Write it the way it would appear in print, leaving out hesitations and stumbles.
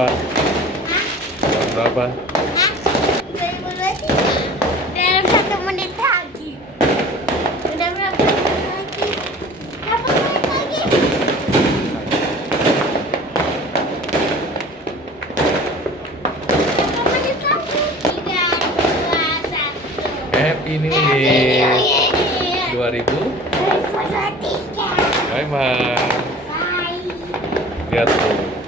berapa? Hah? Jam berapa? Hah? 2023. Dalam 1 menit lagi. Udah berapa menit lagi? Berapa menit lagi? Berapa menit lagi? 3, 2, 1. Happy New Happy New Year Year. 2023. 2023. Bye bye. Bye. Lihat tuh.